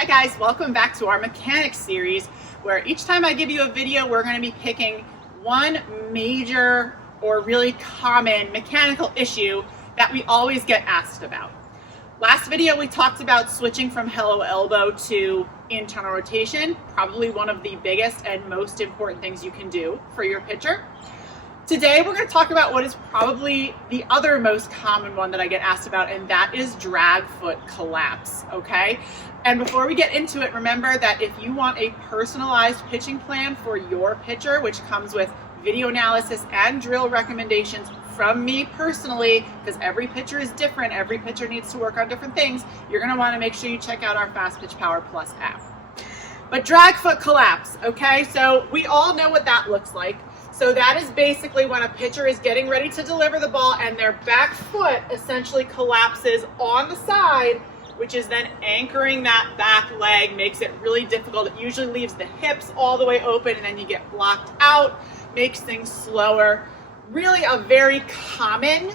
Hi guys, welcome back to our mechanics series where each time I give you a video we're going to be picking one major or really common mechanical issue that we always get asked about. Last video we talked about switching from hello elbow to internal rotation, probably one of the biggest and most important things you can do for your pitcher. Today we're going to talk about what is probably the other most common one that I get asked about, and that is drag foot collapse, okay? And before we get into it, remember that if you want a personalized pitching plan for your pitcher, which comes with video analysis and drill recommendations from me personally, because every pitcher is different, every pitcher needs to work on different things, you're going to want to make sure you check out our Fast Pitch Power Plus app. But drag foot collapse, okay? So we all know what that looks like. So that is basically when a pitcher is getting ready to deliver the ball and their back foot essentially collapses on the side, which is then anchoring that back leg, makes it really difficult. It usually leaves the hips all the way open and then you get blocked out, makes things slower. Really a very common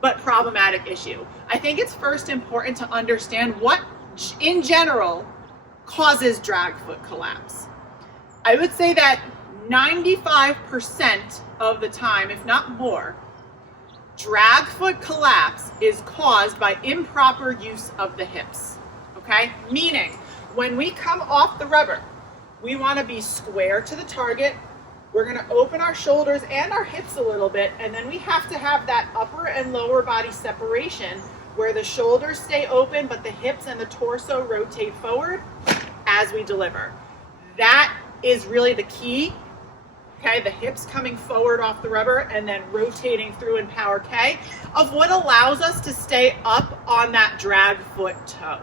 but problematic issue. I think it's first important to understand what in general causes drag foot collapse. I would say that 95% of the time, if not more, drag foot collapse is caused by improper use of the hips, okay? Meaning, when we come off the rubber, we want to be square to the target. We're going to open our shoulders and our hips a little bit, and then we have to have that upper and lower body separation where the shoulders stay open, but the hips and the torso rotate forward as we deliver. That is really the key. Okay, the hips coming forward off the rubber and then rotating through in Power K of what allows us to stay up on that drag foot toe.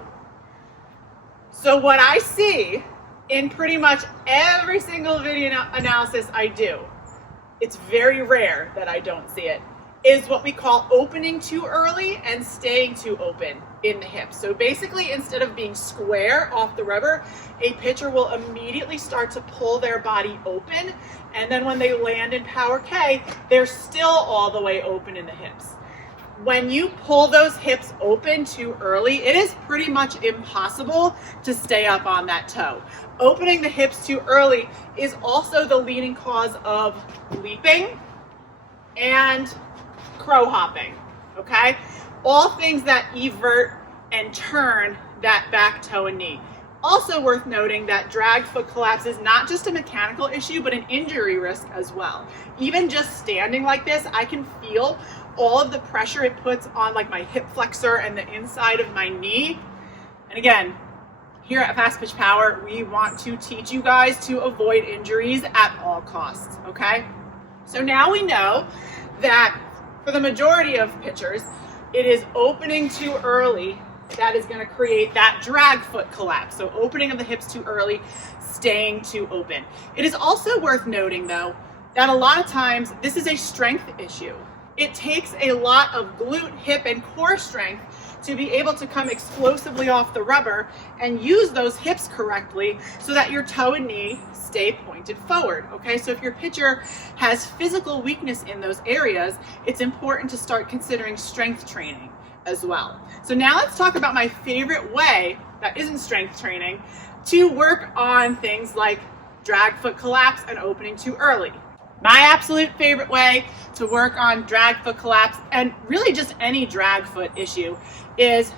So what I see in pretty much every single video analysis I do, it's very rare that I don't see it, is what we call opening too early and staying too open in the hips. So basically, instead of being square off the rubber, a pitcher will immediately start to pull their body open, and then when they land in Power K, they're still all the way open in the hips. When you pull those hips open too early, it is pretty much impossible to stay up on that toe. Opening the hips too early is also the leading cause of leaping and crow hopping, okay? All things that evert and turn that back toe and knee. Also worth noting that drag foot collapse is not just a mechanical issue, but an injury risk as well. Even just standing like this, I can feel all of the pressure it puts on like my hip flexor and the inside of my knee. And again, here at Fast Pitch Power, we want to teach you guys to avoid injuries at all costs, okay? So now we know that for the majority of pitchers, it is opening too early that is going to create that drag foot collapse. So opening of the hips too early, staying too open. It is also worth noting though, that a lot of times this is a strength issue. It takes a lot of glute, hip, and core strength to be able to come explosively off the rubber and use those hips correctly so that your toe and knee stay pointed forward, okay? So if your pitcher has physical weakness in those areas, it's important to start considering strength training as well. So now let's talk about my favorite way that isn't strength training to work on things like drag foot collapse and opening too early. My absolute favorite way to work on drag foot collapse and really just any drag foot issue is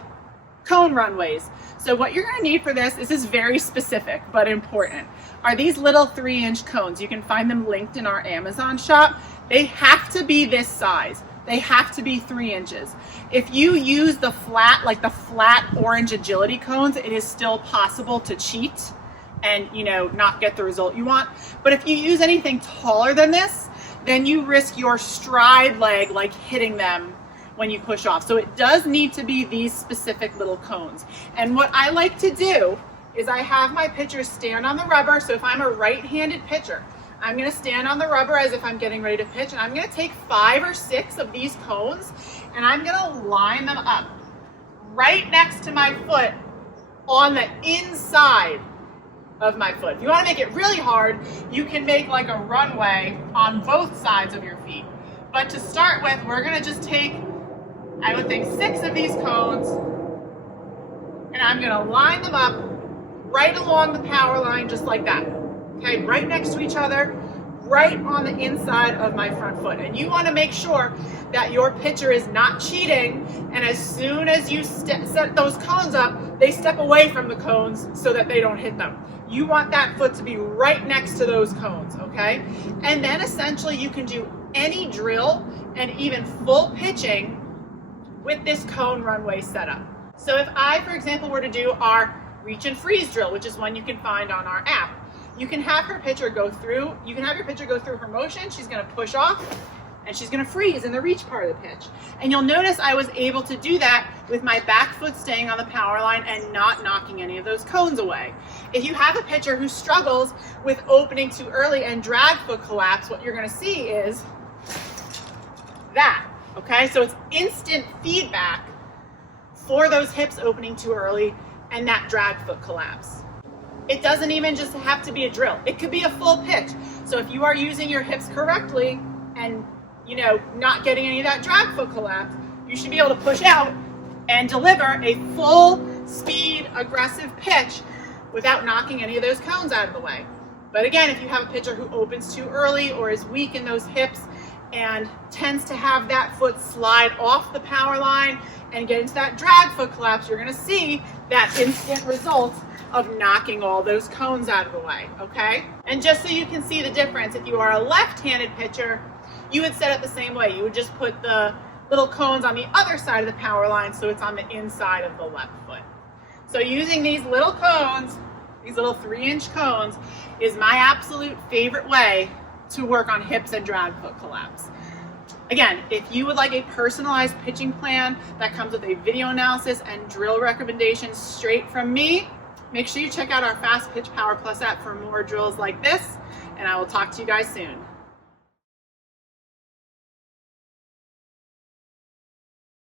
cone runways. So what you're going to need for this is very specific but important. Are these little 3-inch cones. You can find them linked in our Amazon shop. They have to be this size. They have to be 3 inches. If you use the flat, like the flat orange agility cones, it is still possible to cheat and, you know, not get the result you want. But if you use anything taller than this, then you risk your stride leg like hitting them when you push off. So it does need to be these specific little cones. And what I like to do is I have my pitcher stand on the rubber. So if I'm a right-handed pitcher, I'm going to stand on the rubber as if I'm getting ready to pitch, and I'm going to take 5 or 6 of these cones and I'm going to line them up right next to my foot on the inside of my foot. If you want to make it really hard, you can make like a runway on both sides of your feet. But to start with, we're going to just take, I would think, 6 of these cones, and I'm going to line them up right along the power line, just like that. Okay, right next to each other, right on the inside of my front foot. And you want to make sure that your pitcher is not cheating, and as soon as you set those cones up, they step away from the cones so that they don't hit them. You want that foot to be right next to those cones, okay? And then essentially you can do any drill and even full pitching with this cone runway setup. So if I, for example, were to do our reach and freeze drill, which is one you can find on our app, you can have your pitcher go through her motion. She's going to push off and she's going to freeze in the reach part of the pitch. And you'll notice I was able to do that with my back foot staying on the power line and not knocking any of those cones away. If you have a pitcher who struggles with opening too early and drag foot collapse, what you're going to see is that, okay? So it's instant feedback for those hips opening too early and that drag foot collapse. It doesn't even just have to be a drill. It could be a full pitch. So if you are using your hips correctly and not getting any of that drag foot collapse, you should be able to push out and deliver a full speed, aggressive pitch without knocking any of those cones out of the way. But again, if you have a pitcher who opens too early or is weak in those hips and tends to have that foot slide off the power line and get into that drag foot collapse, you're going to see that instant result of knocking all those cones out of the way, okay? And just so you can see the difference, if you are a left-handed pitcher, you would set it the same way. You would just put the little cones on the other side of the power line so it's on the inside of the left foot. So using these little cones, these little 3-inch cones, is my absolute favorite way to work on hips and drag foot collapse. Again, if you would like a personalized pitching plan that comes with a video analysis and drill recommendations straight from me, make sure you check out our Fast Pitch Power Plus app for more drills like this, and I will talk to you guys soon.